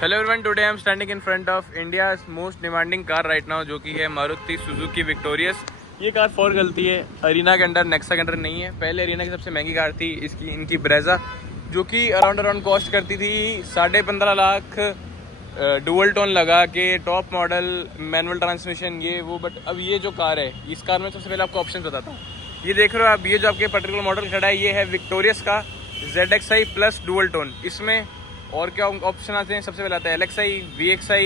Hello everyone, today I am standing in front of India's most demanding car right now, जो कि है Maruti Suzuki victorious. ये car for गलती है, arena के अंडर, नेक्सा के अंडर नहीं है। पहले अरीना की सबसे महंगी कार थी इनकी ब्रेजा, जो कि अराउंड कॉस्ट करती थी 15.5 लाख, डुअल टोन लगा के, टॉप मॉडल, मैनुअल ट्रांसमिशन, ये वो। बट अब ये जो कार है, इस कार में सबसे पहले आपको ऑप्शन बताता हूँ। ये देख रहे हो आप, ये जो आपके पर्टिकुलर मॉडल खड़ा है, ये है विक्टोरियस का ZXi प्लस डुअल टोन। इसमें और क्या ऑप्शन आते हैं? सबसे पहले आता है LXi, VXi,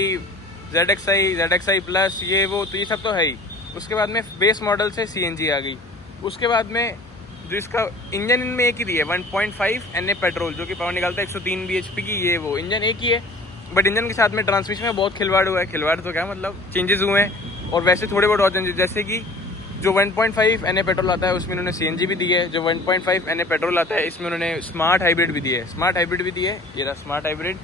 ZXi प्लस, ये वो, तो ये सब तो है ही। उसके बाद में बेस मॉडल से CNG आ गई। उसके बाद में जो इसका इंजन, इनमें एक ही दी है 1.5 NA पेट्रोल, जो कि पावर निकालता है 103 bhp की। ये वो इंजन एक ही है, बट इंजन के साथ में ट्रांसमिशन में बहुत खिलवाड़ हुआ है। खिलवाड़ तो क्या मतलब, चेंजेस हुए हैं। और वैसे थोड़े बहुत और चेंजेस, जैसे कि जो 1.5 NA पेट्रोल आता है उसमें उन्होंने CNG भी दी है। जो 1.5 NA पेट्रोल आता है इसमें उन्होंने स्मार्ट हाइब्रिड भी दी है। ये रहा स्मार्ट हाइब्रिड।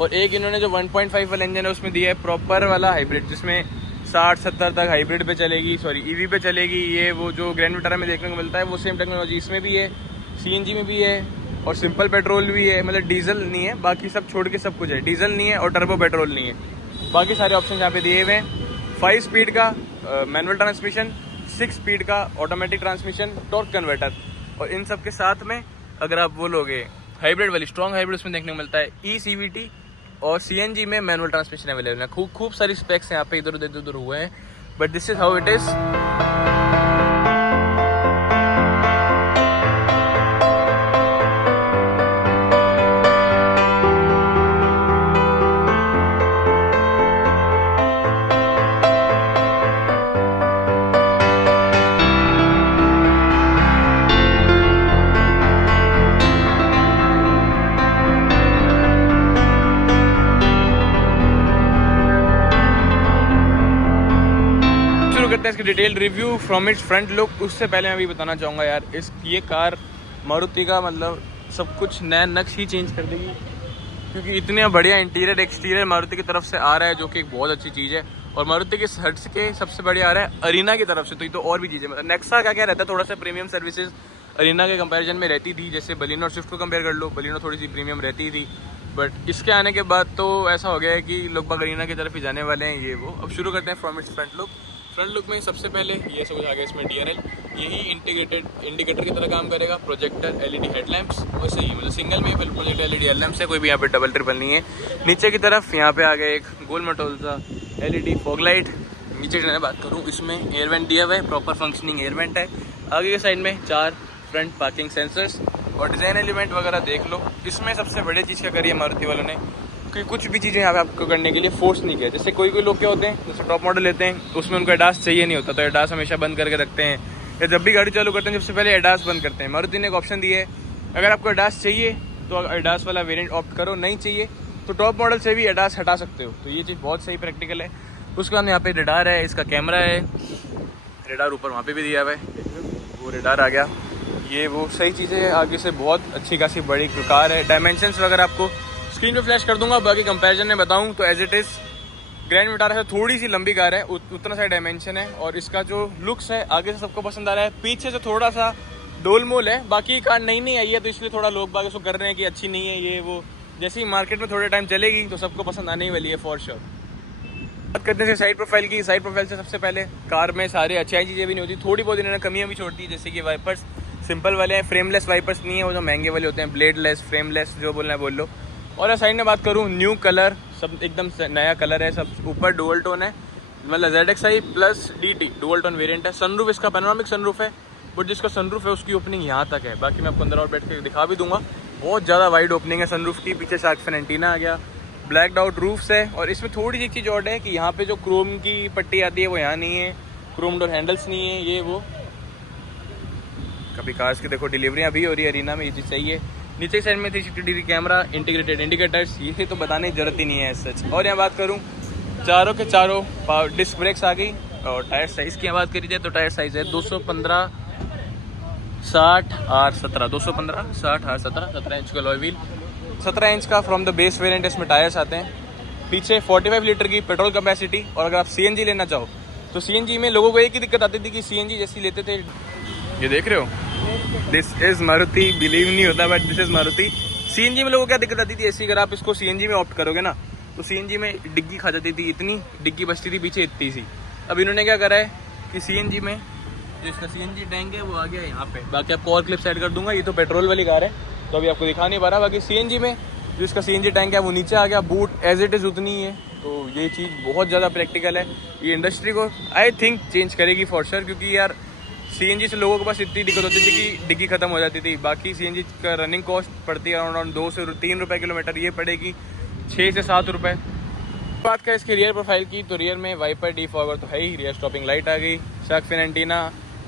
और एक इन्होंने जो 1.5 वाला इंजन है उसमें दिया है प्रॉपर वाला हाइब्रिड, जिसमें 60-70 तक हाइब्रिड पे चलेगी, सॉरी EV पे चलेगी। ये वो जो ग्रैंड विटारा में देखने को मिलता है वो सेम टेक्नोलॉजी इसमें भी है, CNG में भी है, और सिंपल पेट्रोल भी है। मतलब डीजल नहीं है, बाकी सब छोड़ के सब कुछ है। डीजल नहीं है और टर्बो पेट्रोल नहीं है, बाकी सारे ऑप्शन यहाँ पे दिए हुए हैं। 5 स्पीड का मैनुअल ट्रांसमिशन, 6 स्पीड का ऑटोमेटिक ट्रांसमिशन, टॉर्क कन्वर्टर। और इन सब के साथ में अगर आप वो लोगे हाइब्रिड वाली, स्ट्रॉन्ग हाइब्रिड उसमें देखने को मिलता है eCVT, और CNG में मैनुअल ट्रांसमिशन अवेलेबल है। खूब सारी स्पेक्स यहाँ पे इधर उधर हुए हैं, but this is how it is. करते हैं इसकी detail review from its front look. उससे पहले मैं भी बताना चाहूँगा यार, ये कार मारुति का मतलब सब कुछ नया नक्श ही चेंज कर देगी, क्योंकि इतने बढ़िया इंटीरियर एक्सटीरियर मारुति की तरफ से आ रहा है, जो कि एक बहुत अच्छी चीज़ है। और मारुति के हट के सबसे बढ़िया आ रहा है अरीना की तरफ से। तो ये तो और भी चीज़ें, मतलब नेक्सा का क्या रहता है, थोड़ा सा प्रीमियम सर्विसेज अरीना के कंपेरिजन में रहती थी। जैसे बलिनो और स्विफ्ट को कंपेयर कर लो, बलिनो थोड़ी सी प्रीमियम रहती थी, बट इसके आने के बाद तो ऐसा हो गया है कि लोग बाग अरीना की तरफ ही जाने वाले हैं। ये वो, अब शुरू करते हैं from its front look. Front look में सबसे पहले ये सब आ गया इसमें DRL, यही इंटीग्रेटेड इंडिकेटर की तरह काम करेगा। प्रोजेक्टर LED हेडलैम्प्स, वैसे ही मतलब सिंगल में प्रोजेक्टर LED हेडलैम्प्स है, कोई भी यहाँ पे डबल ट्रिपल नहीं है। नीचे की तरफ यहाँ पे आ गया एक गोल मटोल सा LED फॉग लाइट। नीचे की बात करूँ, इसमें एयर वेंट दिया हुआ है, प्रॉपर फंक्शनिंग एयर वेंट है। आगे के साइड में 4 फ्रंट पार्किंग सेंसर्स, और डिज़ाइन एलिमेंट वगैरह देख लो। इसमें सबसे बड़ी चीज़ क्या करी है मारुति वालों ने, कि कुछ भी चीज़ें यहाँ पे आपको करने के लिए फोर्स नहीं किया। जैसे कोई लोग क्या होते हैं, जैसे टॉप मॉडल लेते हैं, उसमें उनको एडास चाहिए नहीं होता, तो एडास हमेशा बंद करके रखते हैं, या जब भी गाड़ी चालू करते हैं सबसे पहले एडास बंद करते हैं। मारुति ने एक ऑप्शन दिया है, अगर आपको एडास चाहिए तो एडास वाला वेरिएंट ऑप्ट करो, नहीं चाहिए तो टॉप मॉडल से भी एडास हटा सकते हो। तो ये चीज़ बहुत सही प्रैक्टिकल है। उसके बाद यहाँ पे रेडार है, इसका कैमरा है, रेडार ऊपर वहाँ पे भी दिया हुआ है, वो रेडार आ गया। ये वो सही चीज़ें है। आगे से बहुत अच्छी खासी बड़ी कार है। डायमेंशंस वगैरह आपको स्क्रीन पे फ्लैश कर दूंगा। बाकी कंपैरिजन में बताऊं तो as it is Grand Vitara से थोड़ी सी लंबी कार है, उतना सा डायमेंशन है। और इसका जो लुक्स है आगे से सबको पसंद आ रहा है, पीछे से थोड़ा सा डोलमोल है। बाकी कार नई आई है तो इसलिए थोड़ा लोग बाकी उसको कर रहे हैं कि अच्छी नहीं है ये वो। जैसे ही मार्केट में थोड़े टाइम चलेगी तो सबको पसंद आने ही वाली है फॉर श्योर। बात करते हैं साइड प्रोफाइल की। साइड प्रोफाइल से सबसे पहले कार में सारी अच्छी चीज़ें भी नहीं होती, थोड़ी बहुत इन्होंने कमियाँ भी छोड़ दी। जैसे कि वाइपर्स सिंपल वाले हैं, फ्रेमलेस वाइपर्स नहीं है, वो जो महंगे वाले होते हैं, ब्लेडलेस, फ्रेमलेस, जो बोलना है बोल लो। और साइड में बात करूँ, न्यू कलर, सब एकदम नया कलर है। सब ऊपर डुअल टोन है, मतलब ZXi plus DT dual tone variant है। सनरूफ इसका पैनोरामिक सनरूफ है, बट जिसका सनरूफ है उसकी ओपनिंग यहाँ तक है। बाकी मैं आपको अंदर और बैठ के दिखा भी दूंगा, बहुत ज़्यादा वाइड ओपनिंग है सनरूफ की। पीछे शार्क फिन एंटीना आ गया, ब्लैकड आउट रूफ्स है। और इसमें थोड़ी सी चीज़ और है कि यहाँ पे जो क्रोम की पट्टी आती है वो यहाँ नहीं है, क्रोम डोर हैंडल्स नहीं है, ये वो। कभी कार्स की देखो डिलीवरियाँ भी हो रही है अरीना में, ये चीज़ सही है। नीचे साइड में 360 कैमरा, इंटीग्रेटेड इंडिकेटर्स, ये तो बताने की जरूरत ही नहीं है सच। और यहाँ बात करूँ, चारों के चारों पावर डिस्क ब्रेक्स आ गई। और टायर साइज़ की बात करी जाए तो टायर साइज़ है 215 60 R17, 215 60 R17, 17 इंच का अलॉय व्हील, 17 इंच का फ्रॉम द बेस वेरिएंट इसमें टायर्स आते हैं। पीछे 45 लीटर की पेट्रोल कैपेसिटी। और अगर आप CNG लेना चाहो तो CNG में लोगों को एक ही दिक्कत आती थी कि CNG जैसी लेते थे। ये देख रहे हो, दिस इज मारुति, बिलीव नहीं होता but this is Maruti. CNG में लोगों को क्या दिक्कत आती थी, ऐसी अगर आप इसको CNG में ऑप्ट करोगे ना तो CNG में डिग्गी खा जाती थी, इतनी डिग्गी बचती थी पीछे इतनी सी। अब इन्होंने क्या करा है कि CNG में जो इसका CNG टैंक है वो आ गया यहाँ पे। बाकी आपको और क्लिप्स ऐड कर दूंगा, ये तो पेट्रोल वाली कार है तो अभी आपको दिखा नहीं पा रहा। बाकी CNG में जो इसका CNG टैंक है वो नीचे आ गया, बूट एज इट इज़ उतनी ही है। तो ये चीज़ बहुत ज़्यादा प्रैक्टिकल है, ये इंडस्ट्री को आई थिंक चेंज करेगी फॉर श्योर, क्योंकि यार CNG से लोगों के पास इतनी दिक्कत होती थी कि डिग्गी खत्म हो जाती थी। बाकी CNG का रनिंग कॉस्ट पड़ती है अराउंड 2 से 3 रुपये किलोमीटर, ये पड़ेगी 6 से 7 रुपये। बात करें इसके रियर प्रोफाइल की तो रियर में वाइपर डी फॉरवर्ड तो है ही, रियर स्टॉपिंग लाइट आ गई, शार्क फिन एंटीना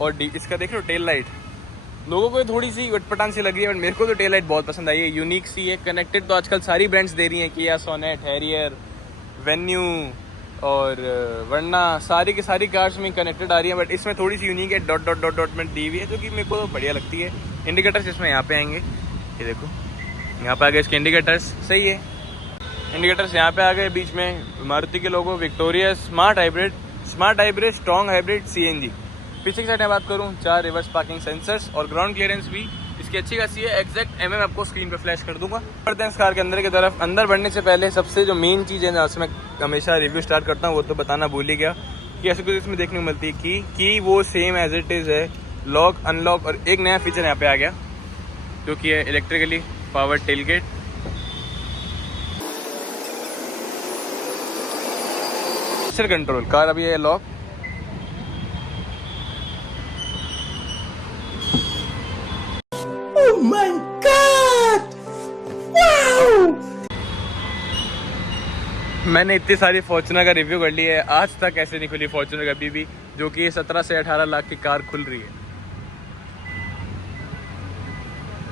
और इसका देख लो टेल लाइट। लोगों को थोड़ी सी वटपटान सी लग रही है बट मेरे को तो टेल लाइट बहुत पसंद आई है, यूनिक सी है। कनेक्टेड तो आजकल सारी ब्रांड्स दे रही हैं, किया, सोनेट, हैरियर, वेन्यू और वरना सारी की सारी कार्स में कनेक्टेड आ रही है, बट इसमें थोड़ी सी यूनिक है, डॉट डॉट डॉट डॉट में दी हुई है जो कि मेरे को तो बढ़िया लगती है। इंडिकेटर्स इसमें यहाँ पे आएंगे, ये देखो यहाँ पे आ गए इसके इंडिकेटर्स, सही है। इंडिकेटर्स यहाँ पे आ गए, बीच में मारुति के logo, Victoria, smart hybrid strong hybrid CNG। पीछे की साइड में बात करूँ 4 रिवर्स पार्किंग सेंसर्स और ग्राउंड क्लियरेंस भी इसकी अच्छी खासी है, एग्जैक्ट आपको स्क्रीन पे फ्लैश कर दूंगा। बढ़ते हैं इस कार के अंदर की तरफ। अंदर बढ़ने से पहले सबसे जो मेन चीज़ है जहाँ से मैं हमेशा रिव्यू स्टार्ट करता हूँ वो तो बताना भूल ही गया कि ऐसे कुछ इसमें देखने को मिलती है कि वो सेम एज इट इज़ है, लॉक अनलॉक। और एक नया फीचर यहाँ पे आ गया जो कि है electrically power tailgate. Control car अभी है lock, Oh my God! Wow! मैंने इतनी सारी फॉर्च्यूनर का रिव्यू कर लिया है, आज तक ऐसे नहीं खुली फॉर्च्यूनर कभी भी, जो कि 17 से 18 लाख की कार खुल रही है।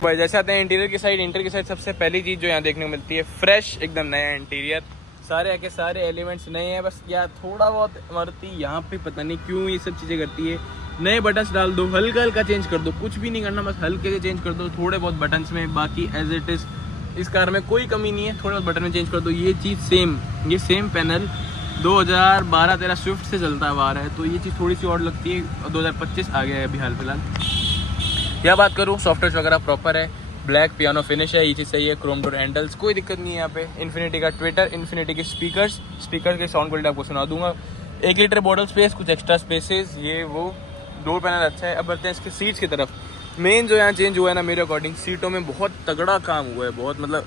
भाई जैसे आते हैं इंटीरियर की साइड सबसे पहली चीज़ जो यहाँ देखने को मिलती है, फ्रेश एकदम नया इंटीरियर, सारे के सारे एलिमेंट्स नए हैं। बस यार थोड़ा बहुत मारुति यहाँ पे पता नहीं क्यों ये सब चीज़ें करती है, नए बटन्स डाल दो, हल्का हल्का चेंज कर दो, कुछ भी नहीं करना, बस हल्के से चेंज कर दो थोड़े बहुत बटन्स में, बाकी एज इट इज़ इस कार में कोई कमी नहीं है, थोड़े बहुत बटन में चेंज कर दो। ये चीज़ सेम, ये सेम पैनल 2012-13 स्विफ्ट से चलता हुआ आ रहा है, तो ये चीज़ थोड़ी सी और लगती है। 2025 आ गया है अभी हाल फिलहाल। यहाँ बात करूँ सॉफ्टवेयर वगैरह प्रॉपर है, ब्लैक पियानो फिनिश है, ये चीज़ सही है, क्रोम डोर हैंडल्स, कोई दिक्कत नहीं है यहाँ पे। इन्फिनिटी का ट्विटर, इन्फिनिटी के स्पीकर के साउंड क्वालिटी आपको सुना दूंगा। 1 लीटर बॉटल स्पेस, कुछ एक्स्ट्रा स्पेसेस, ये वो डोर पैनल अच्छा है। अब बढ़ते हैं इसके सीट्स की तरफ। मेन जो यहाँ चेंज हुआ है ना मेरे अकॉर्डिंग, सीटों में बहुत तगड़ा काम हुआ है, बहुत मतलब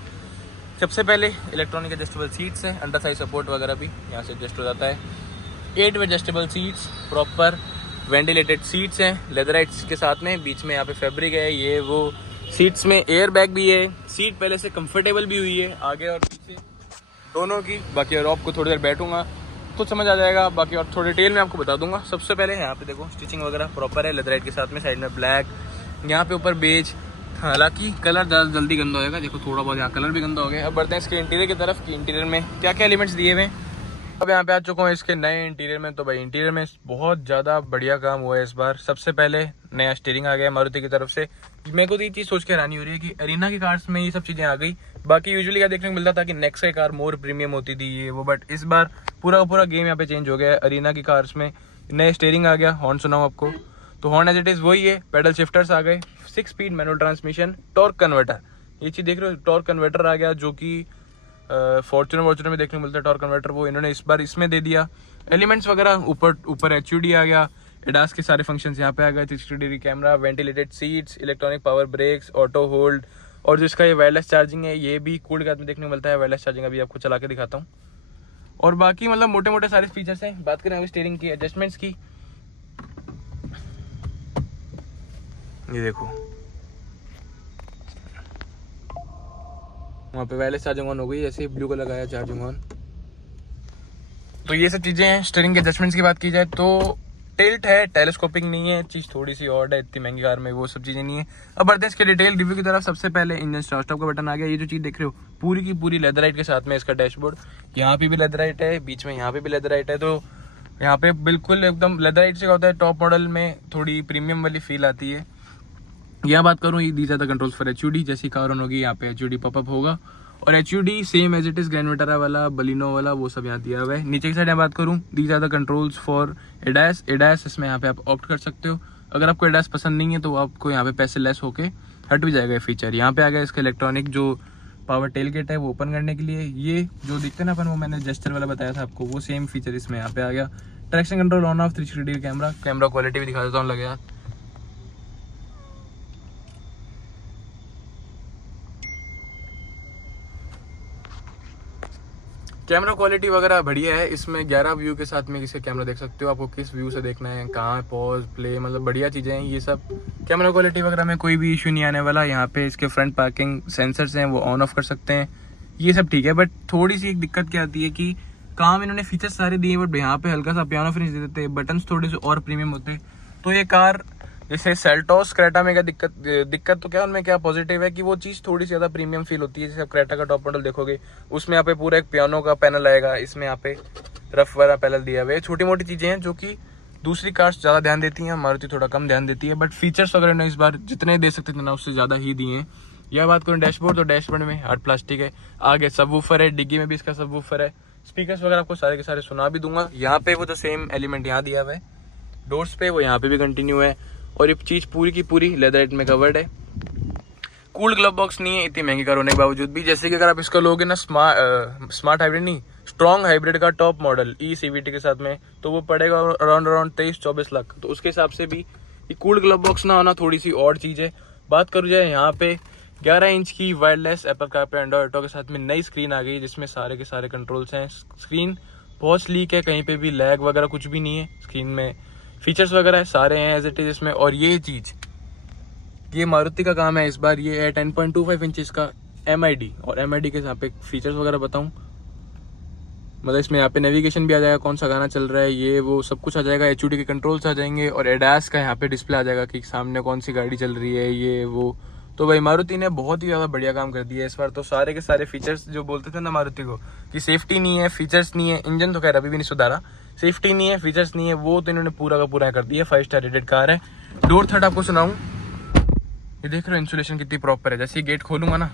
सबसे पहले इलेक्ट्रॉनिक एडजस्टेबल सीट्स हैं, अंडर साइज सपोर्ट वगैरह भी यहाँ से एडजस्ट हो जाता है। 8 वे adjustable seats, proper ventilated seats हैं लेदराइट्स के साथ में, बीच में यहाँ पे फैब्रिक है, ये वो। सीट्स में एयर बैग भी है, सीट पहले से कंफर्टेबल भी हुई है आगे और पीछे दोनों की। बाकी और आपको थोड़ी देर बैठूंगा तो समझ आ जाएगा, बाकी और थोड़ी डिटेल में आपको बता दूंगा। सबसे पहले यहाँ पे देखो स्टिचिंग वगैरह प्रॉपर है लेदराइट के साथ में, साइड में ब्लैक, यहाँ पे ऊपर बेज, हालांकि कलर ज़्यादा जल्दी गंदा हो जाएगा, देखो थोड़ा बहुत यहाँ कलर भी गंदा हो गया। अब बढ़ते हैं इसके इंटीरियर की तरफ कि इंटीरियर में क्या क्या एलिमेंट्स दिए हुए हैं। अब यहाँ पे आ चुका हूँ इसके नए इंटीरियर में, तो भाई इंटीरियर में बहुत ज़्यादा बढ़िया काम हुआ है इस बार। सबसे पहले नया स्टीयरिंग आ गया मारुति की तरफ से, मेरे को तो ये चीज़ सोच के हैरानी हो रही है कि अरीना की कार्स में ये सब चीज़ें आ गई। बाकी यूजुअली क्या देखने को मिलता था कि नेक्सा की कार मोर प्रीमियम होती थी ये वो, बट इस बार पूरा का पूरा गेम यहाँ पे चेंज हो गया है। अरीना की कार्स में नए स्टीयरिंग आ गया, हॉर्न सुनाऊँ आपको तो हॉर्न एज इट इज़ वही है, पेडल शिफ्टर्स आ गए, 6 speed manual transmission, torque converter, ये चीज़ देख रहे हो, टॉर्क कन्वर्टर आ गया जो कि फॉर्च्यूनर में देखने को मिलता है टॉर्क कन्वर्टर, वो इन्होंने इस बार इसमें दे दिया। एलिमेंट्स वगैरह ऊपर HUD आ गया, एडास के सारे फंक्शंस यहाँ पे आ गए, 360 degree camera, ventilated seats, electronic power brakes, auto hold, और जिसका ये वायरलेस चार्जिंग है ये भी कूल्ड के हाथ में देखने को मिलता है। वायरलेस चार्जिंग अभी आपको चला के दिखाता हूँ। और बाकी मतलब मोटे मोटे सारे फीचर्स हैं। बात करें अभी स्टीयरिंग की एडजस्टमेंट्स की, ये देखो वहाँ पे वायरलेस चार्जिंग ऑन हो गई, जैसे ब्लू कलर लगाया चार्जिंग ऑन। तो ये सब चीज़ें हैं। स्टीयरिंग के एडजस्टमेंट्स की बात की जाए तो टिल्ट है, टेलीस्कोपिंग नहीं है, चीज़ थोड़ी सी ऑड है, इतनी महंगी कार में वो सब चीज़ें नहीं है। अब बढ़ते हैं इसके डिटेल रिव्यू की तरफ। सबसे पहले इंजन स्टार्ट स्टॉप का बटन आ गया, ये जो चीज़ देख रहे हो पूरी की पूरी लेदराइट के साथ में इसका डैशबोर्ड, यहाँ पे भी लेदराइट है, बीच में यहाँ पे भी लेदराइट है, तो यहाँ पे बिल्कुल एकदम लेदराइट से होता है। टॉप मॉडल में थोड़ी प्रीमियम वाली फील आती है। यहाँ बात करूँ दी ज़्यादा कंट्रोल्स फॉर HUD, जैसी कार ऑन होगी यहाँ पे HUD पॉपअप होगा, और HUD same as it is Grand Vitara वाला, बलिनो वाला, वो सब यहाँ दिया हुआ है। नीचे की साइड बात करूँ दी ज़्यादा कंट्रोल्स फॉर एडास, इसमें यहाँ पे आप ऑप्ट कर सकते हो। अगर आपको एडास पसंद नहीं है तो आपको यहाँ पे पैसे लेस होके हट भी जाएगा फीचर। यहाँ पे आ गया इसका इलेक्ट्रॉनिक जो पावर टेल गेट है वो ओपन करने के लिए। ये जो दिखते हैं ना अपन, वो मैंने जेस्चर वाला बताया था आपको, वो सेम फीचर इसमें यहाँ पे आ गया। Traction control on off, 360 camera, camera quality भी दिखा देता हूँ लगे यार। कैमरा क्वालिटी वगैरह बढ़िया है। इसमें 11 व्यू के साथ में इसका कैमरा देख सकते हो, आपको किस व्यू से देखना है, कहाँ पॉज प्ले, मतलब बढ़िया चीज़ें हैं ये सब। कैमरा क्वालिटी वगैरह में कोई भी इशू नहीं आने वाला। यहाँ पे इसके फ्रंट पार्किंग सेंसर्स हैं, वो ऑन ऑफ कर सकते हैं, ये सब ठीक है। बट थोड़ी सी एक दिक्कत क्या आती है कि काम इन्होंने फीचर्स सारे दिए, बट यहाँ पे हल्का सा पियानो फिनिश दे देते, बटन्स थोड़े से और प्रीमियम होते। तो ये कार जैसे सेल्टोस क्रेटा में क्या दिक्कत तो क्या उनमें क्या पॉजिटिव है कि वो चीज़ थोड़ी सी ज़्यादा प्रीमियम फील होती है। जैसे आप क्रेटा का टॉप मॉडल देखोगे, उसमें यहाँ पे पूरा एक पियानो का पैनल आएगा, इसमें यहाँ पे रफ वाला पैनल दिया हुआ है। छोटी मोटी चीज़ें हैं जो कि दूसरी कार्स ज़्यादा ध्यान देती हैं, मारुति थोड़ा कम ध्यान देती है। बट फीचर्स वगैरह ने इस बार जितने दे सकते थे ना, उससे ज़्यादा ही दिए हैं। यह बात करूँ डैशबोर्ड, तो डैशबोर्ड में हार्ड प्लास्टिक है, आगे सबवूफर है, डिग्गी में भी इसका सबवूफर है। स्पीकर्स वगैरह आपको सारे के सारे सुना भी दूंगा। यहाँ पे वो जो सेम एलिमेंट यहाँ दिया हुआ है डोर्स पे, वो यहाँ पे भी कंटिन्यू है। और ये चीज़ पूरी की पूरी लेदरेट में कवर्ड है। कूल्ड ग्लव बॉक्स नहीं है इतनी महंगी कार होने के बावजूद भी। जैसे कि अगर आप इसका लोगे ना स्मार्ट हाइब्रिड नहीं, स्ट्रॉन्ग हाइब्रिड का टॉप मॉडल CVT के साथ में, तो वो पड़ेगा अराउंड 23-24 लाख। तो उसके हिसाब से भी ये कूल्ड ग्लव बॉक्स ना होना थोड़ी सी और चीज़ है। बात करूँ जाए यहाँ पे 11 इंच की wireless Apple CarPlay Android auto के साथ में नई स्क्रीन आ गई, जिसमें सारे के सारे कंट्रोल्स हैं। स्क्रीन बहुत स्लीक है, कहीं पे भी लैग वगैरह कुछ भी नहीं है स्क्रीन में। फीचर्स वगैरह सारे हैं एज इट इज इसमें। और ये चीज़ ये मारुति का काम है इस बार, ये है 10.25 इंचेस का MID। और MID के यहाँ पे फीचर्स वगैरह बताऊँ, मतलब इसमें यहाँ पे नेविगेशन भी आ जाएगा, कौन सा गाना चल रहा है, ये वो सब कुछ आ जाएगा। HUD के कंट्रोल्स आ जाएंगे और ADAS का यहाँ पे डिस्प्ले आ जाएगा कि सामने कौन सी गाड़ी चल रही है, ये वो। तो भाई मारुति ने बहुत ही ज़्यादा बढ़िया काम कर दिया है इस बार। तो सारे के सारे फीचर्स जो बोलते थे ना मारुति को कि सेफ्टी नहीं है, फीचर्स नहीं है, इंजन तो खैर अभी भी नहीं सुधारा, सेफ्टी नहीं है, फीचर्स नहीं है, वो तो इन्होंने पूरा का पूरा कर दिया। 5 स्टार रेटेड कार है। डोर थर्ड आपको सुनाऊँ, ये देख रहे हो इंसुलेशन कितनी प्रॉपर है। जैसे गेट खोलूंगा ना,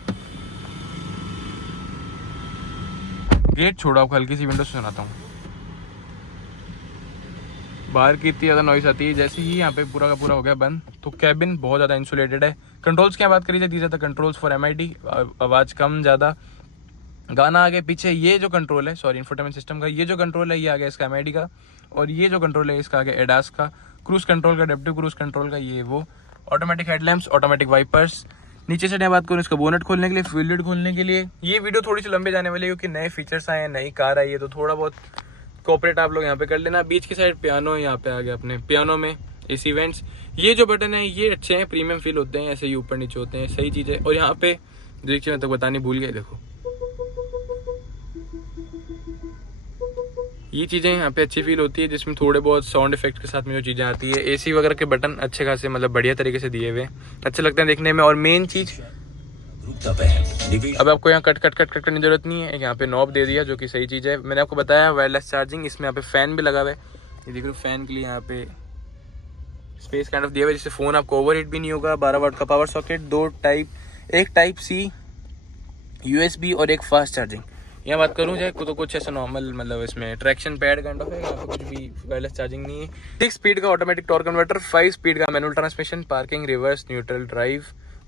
गेट छोड़ो आपको हल्की सी विंडो से सुनाता हूँ, बाहर की इतनी ज़्यादा नॉइस आती है। जैसे ही यहाँ पे पूरा का पूरा हो गया बंद, तो कैबिन बहुत ज़्यादा इंसुलेटेड है। कंट्रोल्स की बात करी जाए, ज़्यादा कंट्रोल्स फॉर MID, आवाज़ कम ज़्यादा, गाना आगे पीछे। ये जो कंट्रोल है, सॉरी इंफोटेनमेंट सिस्टम का ये जो कंट्रोल है, ये आ गया इसका MID का। और ये जो कंट्रोल है इसका आ गया ADAS का, क्रूज कंट्रोल का, एडेप्टिव क्रूज कंट्रोल का, ये वो। Automatic headlamps, automatic wipers. नीचे से मैं बात करूँ इसका बोनेट खोलने के लिए, फ्यूल लिड खोलने के लिए। ये वीडियो थोड़ी सी लंबे जाने वाली है क्योंकि नए फीचर्स आए हैं, नई कार आई है, तो थोड़ा बहुत कोऑपरेट आप लोग यहाँ पे कर लेना। बीच की साइड पियानो, यहाँ पे आ गया अपने पियानो में AC वेंट्स। ये जो बटन है ये अच्छे हैं, प्रीमियम फील होते हैं, ऐसे ही ऊपर नीचे होते हैं, सही चीज़ है। और यहाँ पे देखिए, मैं तो बतानी भूल गया, देखो ये चीज़ें यहाँ पे अच्छी फील होती है, जिसमें थोड़े बहुत साउंड इफेक्ट के साथ में जो चीज़ें आती है। AC वगैरह के बटन अच्छे खासे मतलब बढ़िया तरीके से दिए हुए, अच्छे लगते हैं देखने में। और मेन चीज़, अब आपको यहाँ कट करने की जरूरत नहीं है, यहाँ पे नॉब दे दिया जो कि सही चीज़ है। मैंने आपको बताया वायरलेस चार्जिंग, इसमें यहाँ पे फ़ैन भी लगा हुआ है, ये देख लो फ़ैन के लिए यहाँ पे स्पेस काइंड ऑफ दिया हुआ है, जिससे फ़ोन आपको ओवरहीट भी नहीं होगा। 12 वाट का पावर सॉकेट, एक टाइप C USB और एक फास्ट चार्जिंग। यहाँ बात करूँ जाए तो कुछ ऐसा नॉर्मल, मतलब इसमें ट्रैक्शन पैड काइंड ऑफ है, यहाँ पे कुछ भी वायरलेस चार्जिंग नहीं है। 6 स्पीड का ऑटोमेटिक टॉर्क कन्वर्टर, 5 स्पीड का manual transmission, parking, reverse, neutral, drive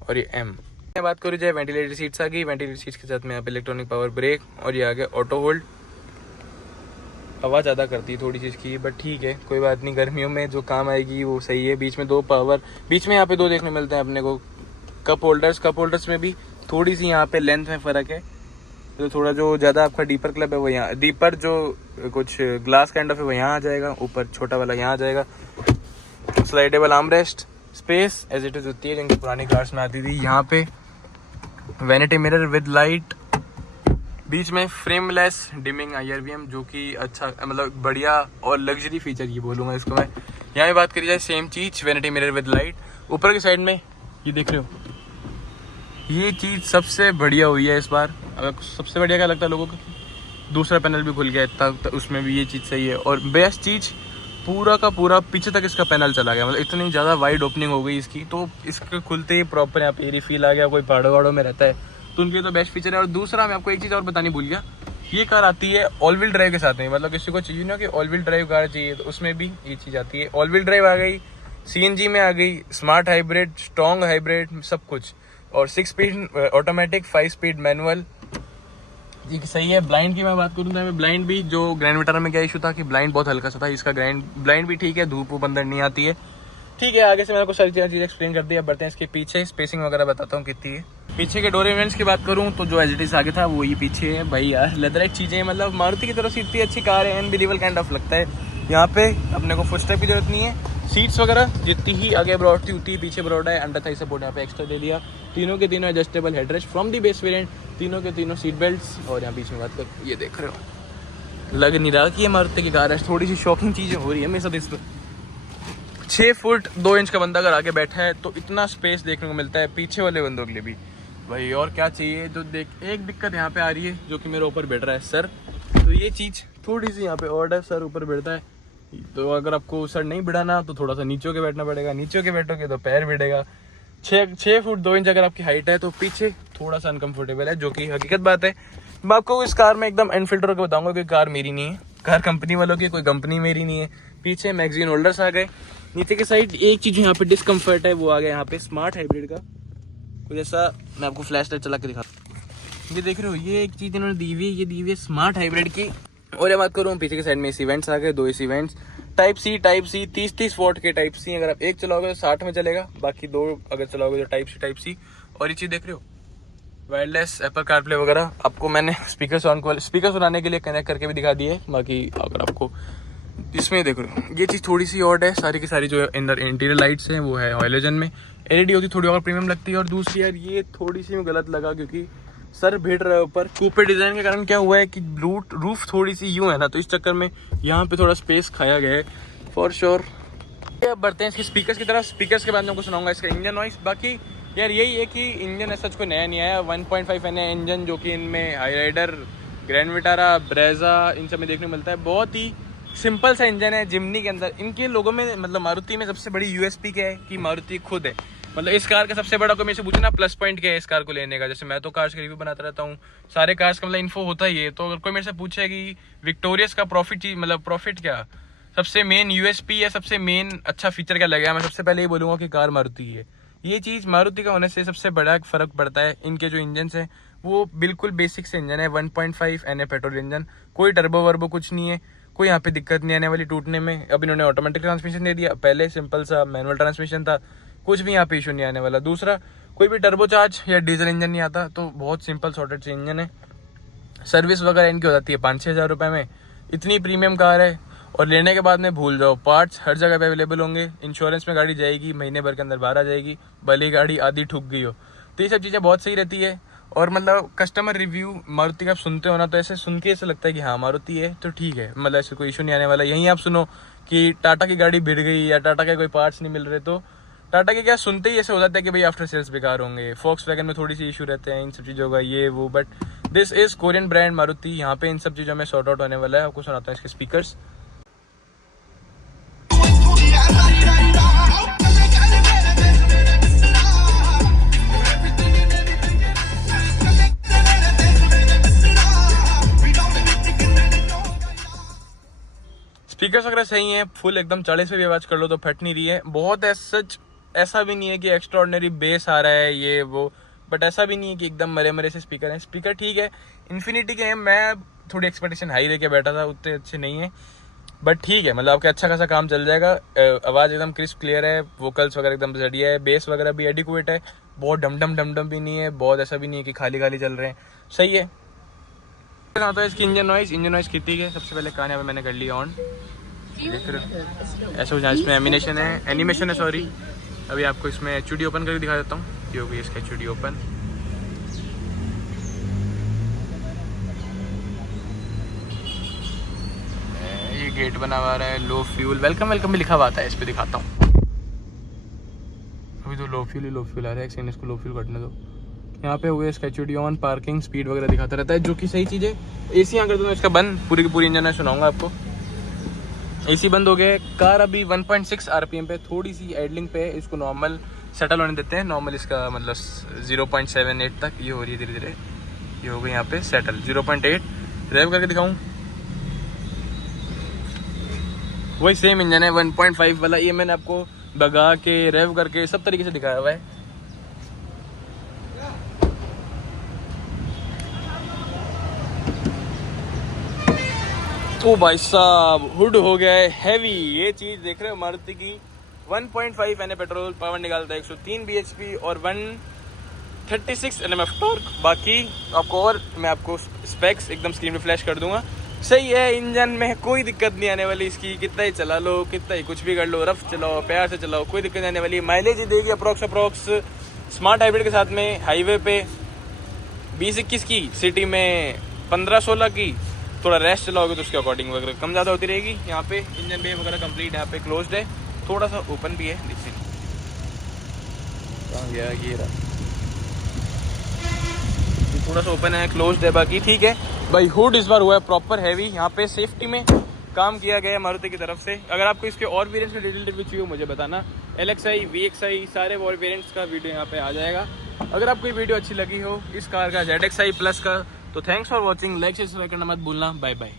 और ये M। बात करूँ जाए वेंटिलेटेड सीट्स आ गई, वेंटिलेटेड सीट्स के साथ में यहाँ पे इलेक्ट्रॉनिक पावर ब्रेक, और ये आ गया ऑटो होल्ड। आवाज़ ज़्यादा करती है थोड़ी चीज़ की, बट ठीक है कोई बात नहीं, गर्मियों में जो काम आएगी वो सही है। बीच में 2 पावर, बीच में यहाँ पे 2 देखने मिलते हैं अपने को। कप होल्डर्स में भी थोड़ी सी यहाँ पे लेंथ में फ़र्क है, तो थोड़ा जो ज़्यादा आपका डीपर क्लब है वो यहाँ, डीपर जो कुछ ग्लास काइंड ऑफ है वो यहाँ आ जाएगा, ऊपर छोटा वाला यहाँ आ जाएगा। Slidable armrest, space as it is होती है जिनकी पुरानी कार्स में आती थी। यहाँ पे वैनिटी मिरर विद लाइट, बीच में फ्रेमलेस डिमिंग IRVM, जो कि अच्छा मतलब बढ़िया और लग्जरी फीचर ये बोलूँगा इसको मैं। यहाँ पे बात करी जाए same cheese, vanity mirror with light. ऊपर की साइड में ये देख रहे हो, ये चीज़ सबसे बढ़िया हुई है इस बार। अगर सबसे बढ़िया क्या लगता है लोगों को, दूसरा पैनल भी खुल गया इतना, तो उसमें भी ये चीज़ सही है। और बेस्ट चीज़, पूरा का पूरा पीछे तक इसका पैनल चला गया, मतलब इतनी ज़्यादा वाइड ओपनिंग हो गई इसकी, तो इसके खुलते ही प्रॉपर यहाँ पे एरी फील आ गया। कोई पहाड़ों वहाड़ों में रहता है तो उनके तो बेस्ट फीचर है। और दूसरा मैं आपको एक चीज़ और बतानी भूल गया, ये कार आती है ऑल व्हील ड्राइव के साथ में, मतलब किसी को चाहिए ना कि ऑल व्हील ड्राइव कार चाहिए, तो उसमें भी ये चीज़ आती है। ऑल व्हील ड्राइव आ गई, CNG में आ गई, स्मार्ट हाइब्रिड, स्ट्रॉन्ग हाइब्रिड, सब कुछ। और 6 स्पीड ऑटोमेटिक, 5 स्पीड मैनुअल। जी सही है। ब्लाइंड की मैं बात करूँ तो ब्लाइंड भी जो ग्रैंड विटारा में क्या इशू था कि ब्लाइंड बहुत हल्का सा था, इसका ब्लाइंड भी ठीक है, धूप ऊप अंदर नहीं आती है। ठीक है, आगे से मैंने कुछ सारी चीज़ें एक्सप्लेन कर दी। अब बढ़ते हैं इसके पीछे, स्पेसिंग वगैरह बताता हूँ कितनी है। पीछे के डोर इवेंट्स की बात करूँ तो जो एज आगे था वो ये पीछे है। भाई यार लेदराइट चीज़ें, मतलब मारुति की तरफ से इतनी अच्छी कार है, अनबिलीवेबल काइंड ऑफ लगता है। यहाँ पे अपने को फुटस्टेप की जरूरत नहीं है। सीट्स वगैरह जितनी ही आगे ब्रॉड थी उतनी ही पीछे ब्रॉड है। अंडर थाई सपोर्ट यहाँ पे एक्स्ट्रा दे दिया। तीनों के तीनों adjustable headrest from the base variant, तीनों के तीनों सीट बेल्ट्स। और यहाँ बीच में बात कर, ये देख रहे हो, लग नहीं रहा कि ये मारुति की कार है। थोड़ी सी शॉकिंग चीज़ें हो रही है मेरे साथ इस पर। 6 फुट 2 इंच का बंदा अगर आगे बैठा है तो इतना स्पेस देखने को मिलता है पीछे वाले बंदों के लिए भी। भाई और क्या चाहिए। जो एक दिक्कत यहाँ पे आ रही है जो कि मेरे ऊपर बैठ रहा है सर, तो ये चीज़ थोड़ी सी यहाँ पे ऑड है, सर ऊपर बैठता है। तो अगर आपको सर नहीं बढ़ाना तो थोड़ा सा नीचे के बैठना पड़ेगा, नीचे के बैठोगे तो पैर बढ़ेगा। 6 फुट 2 इंच अगर आपकी हाइट है तो पीछे थोड़ा सा अनकंफर्टेबल है, जो कि हकीकत बात है। मैं आपको इस कार में एकदम अनफिल्टर होकर बताऊंगा कि कार मेरी नहीं है, कार कंपनी वालों की, कोई कंपनी मेरी नहीं है। पीछे मैगजीन होल्डर्स आ गए। नीचे की साइड एक चीज़ यहाँ पे डिस्कम्फर्ट है, वो आ गया यहाँ पे स्मार्ट हाइब्रिड का कुछ ऐसा। मैं आपको फ्लैश लाइट चला के दिखाता हूँ। ये देख रहे हो, ये एक चीज़ इन्होंने दी हुई है, ये दी हुई है स्मार्ट हाइब्रिड की। और ये बात करूँ पीछे की साइड में एसी वेंट्स आ गए, 2 AC vents. Type C 30 watt के टाइप सी। अगर आप एक चलाओगे तो 60 में चलेगा, बाकी 2 अगर चलाओगे तो टाइप सी। और ये चीज़ देख रहे हो, वायरलेस एप्पल कारप्ले वगैरह। आपको मैंने स्पीकर सुनाने के लिए कनेक्ट करके भी दिखा दिए। बाकी अगर आपको इसमें देख रहे हो, ये चीज़ थोड़ी सी ऑड है। सारी की सारी जो अंदर इंटीरियर लाइट्स हैं वो है हैलोजन में, एलईडी होती थोड़ी और प्रीमियम लगती है। और दूसरी यार ये थोड़ी सी गलत लगा क्योंकि सर भेड़ रहा है ऊपर। कूपे डिज़ाइन के कारण क्या हुआ है कि रूफ थोड़ी सी यूँ है ना, तो इस चक्कर में यहाँ पे थोड़ा स्पेस खाया गया है फॉर श्योर। अब बढ़ते हैं इसके स्पीकर्स की तरफ। स्पीकर्स के बाद में आपको सुनाऊंगा इसका इंजन नॉइस। बाकी यार यही है कि इंजन ऐसा कोई नया नहीं आया। 1.5 NA इंजन जो कि इनमें हाईराइडर, ग्रैंड विटारा, ब्रेजा इन सब में देखने को मिलता है। बहुत ही सिंपल सा इंजन है। जिमनी के अंदर इनके लोगों में, मतलब मारुति में सबसे बड़ी यूएसपी क्या है कि मारुति खुद है। मतलब इस कार का सबसे बड़ा, कोई मेरे से पूछे ना प्लस पॉइंट क्या है इस कार को लेने का, जैसे मैं तो कार्स का रिव्यू बनाता रहता हूँ, सारे कार्स का मतलब इन्फो होता ही है। तो अगर कोई मेरे से पूछे कि विक्टोरियस का प्रॉफिट क्या, सबसे मेन यूएसपी या सबसे मेन अच्छा फीचर क्या लगेगा, मैं सबसे पहले ये बोलूँगा कि कार मारुति है। ये चीज़ मारुति का होने से सबसे बड़ा फ़र्क पड़ता है। इनके जो इंजन हैं वो बिल्कुल बेसिक से इंजन है। 1.5 NA पेट्रोल इंजन, कोई टर्बो वर्बो कुछ नहीं है, कोई यहाँ पे दिक्कत नहीं आने वाली टूटने में। अब इन्होंने ऑटोमेटिक ट्रांसमिशन दे दिया, पहले सिंपल सा मैनुअल ट्रांसमिशन था, कुछ भी यहाँ पे इशू नहीं आने वाला। दूसरा, कोई भी टर्बो चार्ज या डीजल इंजन नहीं आता, तो बहुत सिंपल सॉर्टेड से इंजन है। सर्विस वगैरह इनकी हो जाती है 5-6 हज़ार रुपये में। इतनी प्रीमियम कार है और लेने के बाद में भूल जाओ, पार्ट्स हर जगह पे अवेलेबल होंगे। इंश्योरेंस में गाड़ी जाएगी, महीने भर के अंदर बाहर आ जाएगी, भले ही गाड़ी आधी ठुक गई हो। तो ये सब चीज़ें बहुत सही रहती है। और मतलब कस्टमर रिव्यू मारुति का आप सुनते हो ना, तो ऐसे सुन के ऐसा लगता है कि हाँ मारुति है तो ठीक है, मतलब ऐसे कोई इशू नहीं आने वाला। यहीं आप सुनो कि टाटा की गाड़ी भिड़ गई या टाटा के कोई पार्ट्स नहीं मिल रहे, तो टाटा के क्या सुनते ही ऐसे हो जाता है कि भाई आफ्टर सेल्स बेकार होंगे। फॉक्सवैगन में थोड़ी सी इशू रहते हैं इन सब चीज़ों का, ये वो। But this is Korean brand Maruti, यहाँ पे इन सब चीज़ों में सॉर्ट आउट होने वाला है। आपको सुनाता हूँ इसके स्पीकर्स। स्पीकर्स वगैरह सही हैं, फुल एकदम 40 पे भी आवाज़ कर लो तो फट नहीं रही है। बहुत ऐसा भी नहीं है कि एक्स्ट्राऑर्डिनरी बेस आ रहा है ये वो, बट ऐसा भी नहीं है कि एकदम मरे मरे से स्पीकर हैं। स्पीकर ठीक है, इन्फिनिटी के हैं। मैं थोड़ी एक्सपेक्टेशन हाई लेके बैठा था, उतने अच्छे नहीं है, बट ठीक है, मतलब आपका अच्छा खासा काम चल जाएगा। आवाज़ एकदम क्रिस्प क्लियर है, वोकल्स वगैरह एकदम बढ़िया है, बेस वगैरह भी एडिक्वेट है, बहुत डम भी नहीं है, बहुत ऐसा भी नहीं है कि खाली खाली चल रहे हैं, सही है। आता है इसकी इंजन नॉइस कितनी है। सबसे पहले कान यहाँ पे मैंने कर लिया ऑन, देख रहे हो ऐसा हो जाए। इसमें एनिमेशन है सॉरी। अभी आपको इसमें HUD ओपन करके दिखा देता हूँ, ये हो गई इसका HUD ओपन। ये गेट बना हुआ है, लो फ्यूल, वेलकम भी लिखा हुआ आता है, इस पर दिखाता हूँ। अभी तो लो फ्यूल आ रहा है, एक सेकंड इसको लो फ्यूल कटने दो। यहाँ पे हो गया इसका HUD ऑन, पार्किंग, स्पीड वगैरह दिखाता रहता है, जो कि सही चीज़ है। AC यहाँ कर दूँ इसका बंद, पूरी की पूरी इंजन में सुनाऊंगा आपको। AC बंद हो गया। कार अभी 1.6 RPM पे, थोड़ी सी आइडलिंग पे है, इसको नॉर्मल सेटल होने देते हैं। नॉर्मल इसका मतलब 0.78 तक ये हो रही है धीरे धीरे, ये हो गई यहाँ पे सेटल 0.8। ड्राइव करके दिखाऊँ, वही सेम इंजन है 1.5 वाला। ये मैंने आपको भगा के रेव करके सब तरीके से दिखाया हुआ है। ओ भाई साहब हुड हो गया है हैवी। ये चीज देख रहे हो मारुति की 1.5 एनए पेट्रोल पावर निकालता है 103 bhp और 136 Nm टॉर्क। बाकी आपको और मैं आपको स्पेक्स एकदम स्क्रीन पे फ्लैश कर दूंगा। सही है, इंजन में कोई दिक्कत नहीं आने वाली इसकी, कितना ही चला लो, कितना ही कुछ भी कर लो, रफ चलाओ, प्यार से चलाओ, कोई दिक्कत नहीं आने वाली। माइलेज ही देगी अप्रोक्स स्मार्ट हाइब्रिड के साथ में हाईवे पे 20-21 की, सिटी में 15-16 की। थोड़ा रेस्ट चलाओगे तो उसके अकॉर्डिंग वगैरह कम ज़्यादा होती रहेगी। यहाँ पे इंजन बे वगैरह कंप्लीट, यहाँ पे क्लोज्ड है, थोड़ा सा ओपन भी है। देखिए कहाँ गया ये रहा, थोड़ा सा ओपन है, क्लोज्ड है, बाकी ठीक है भाई। हुड इस बार हुआ है प्रॉपर हैवी, यहाँ पे सेफ्टी में काम किया गया है मारुति की तरफ से। अगर आपको इसके और वेरिएंट्स में डिटेल रिव्यू चाहिए मुझे बताना, LXi, VXi सारे और वेरिएंट्स का वीडियो यहाँ पे आ जाएगा। अगर आपको ये वीडियो अच्छी लगी हो इस कार का ZXi प्लस का, तो थैंक्स फॉर वॉचिंग। लाइक से सब्सक्राइब करना मत भूलना। Bye bye.